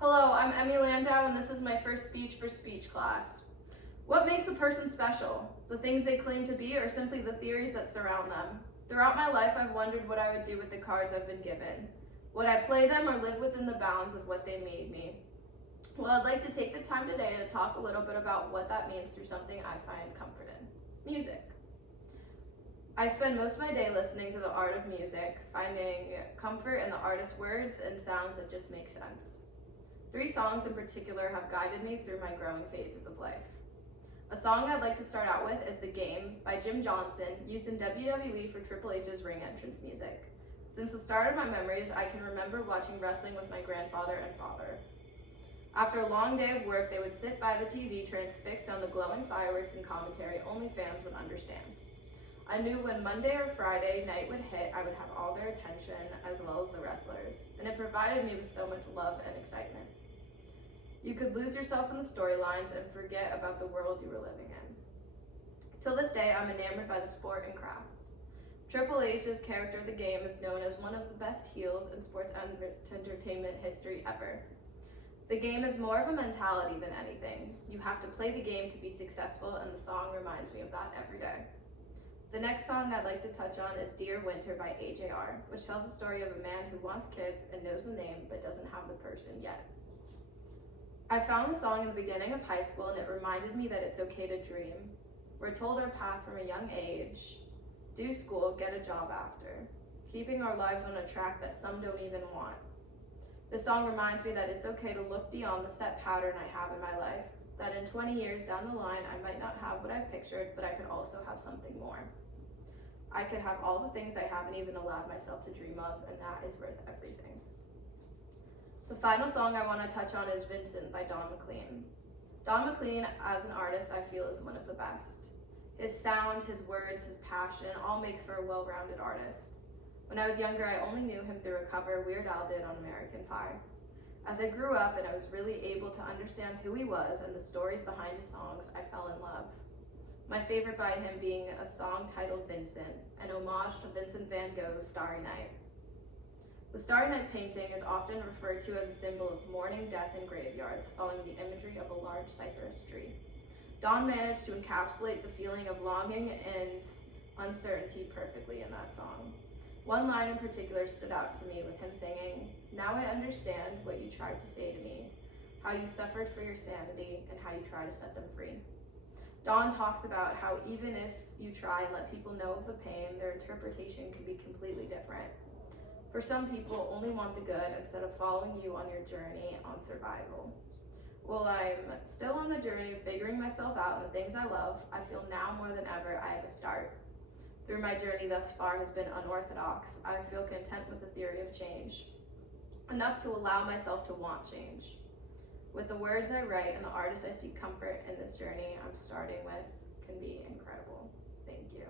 Hello, I'm Emmy Landau, and this is my first speech for speech class. What makes a person special? The things they claim to be, or simply the theories that surround them? Throughout my life, I've wondered what I would do with the cards I've been given. Would I play them or live within the bounds of what they made me? Well, I'd like to take the time today to talk a little bit about what that means through something I find comfort in: music. I spend most of my day listening to the art of music, finding comfort in the artist's words and sounds that just make sense. 3 songs in particular have guided me through my growing phases of life. A song I'd like to start out with is The Game by Jim Johnson, used in WWE for Triple H's ring entrance music. Since the start of my memories, I can remember watching wrestling with my grandfather and father. After a long day of work, they would sit by the TV transfixed on the glowing fireworks and commentary only fans would understand. I knew when Monday or Friday night would hit, I would have all their attention as well as the wrestlers, and it provided me with so much love and excitement. You could lose yourself in the storylines and forget about the world you were living in. Till this day, I'm enamored by the sport and craft. Triple H's character, The Game, is known as one of the best heels in sports entertainment history ever. The game is more of a mentality than anything. You have to play the game to be successful, and the song reminds me of that every day. The next song I'd like to touch on is Dear Winter by AJR, which tells the story of a man who wants kids and knows the name but doesn't have the person yet. I found the song in the beginning of high school, and it reminded me that it's okay to dream. We're told our path from a young age: do school, get a job after, keeping our lives on a track that some don't even want. This song reminds me that it's okay to look beyond the set pattern I have in my life, that in 20 years down the line, I might not have what I pictured, but I could also have something more. I could have all the things I haven't even allowed myself to dream of, and that is worth everything. The final song I want to touch on is Vincent by Don McLean. Don McLean, as an artist, I feel is one of the best. His sound, his words, his passion, all makes for a well-rounded artist. When I was younger, I only knew him through a cover Weird Al did on American Pie. As I grew up and I was really able to understand who he was and the stories behind his songs, I fell in love. My favorite by him being a song titled Vincent, an homage to Vincent van Gogh's Starry Night. The Starry Night painting is often referred to as a symbol of mourning, death, and graveyards, following the imagery of a large cypress tree. Don managed to encapsulate the feeling of longing and uncertainty perfectly in that song. One line in particular stood out to me, with him singing, "Now I understand what you tried to say to me, how you suffered for your sanity, and how you try to set them free." Don talks about how even if you try and let people know of the pain, their interpretation can be completely different. For some people, only want the good instead of following you on your journey on survival. While I'm still on the journey of figuring myself out and the things I love, I feel now more than ever I have a start. Through my journey thus far has been unorthodox. I feel content with the theory of change, enough to allow myself to want change. With the words I write and the artists I seek comfort in this journey I'm starting with can be incredible. Thank you.